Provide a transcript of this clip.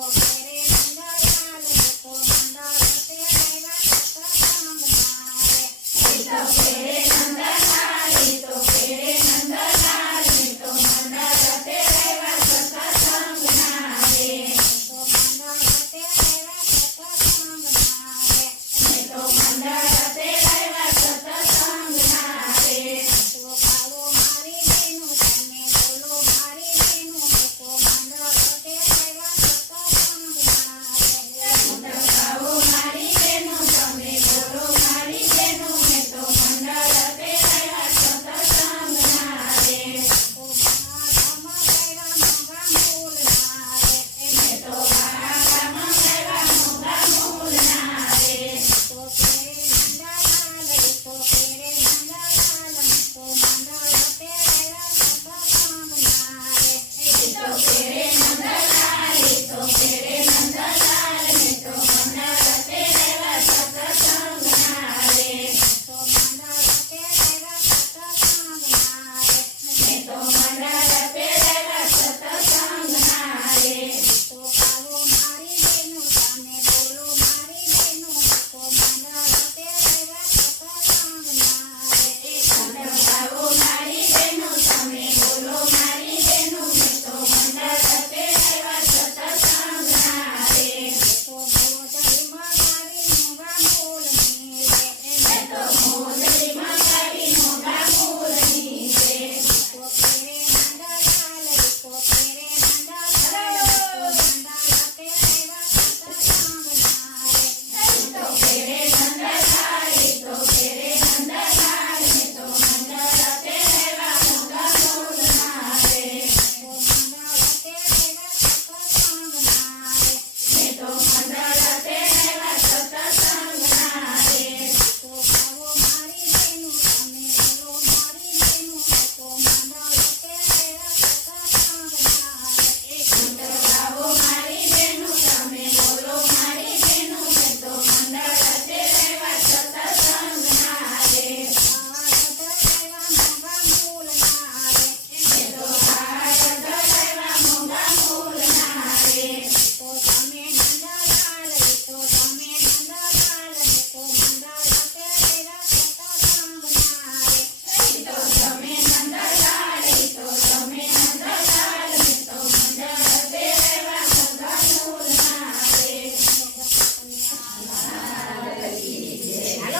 Yeah. Jesus.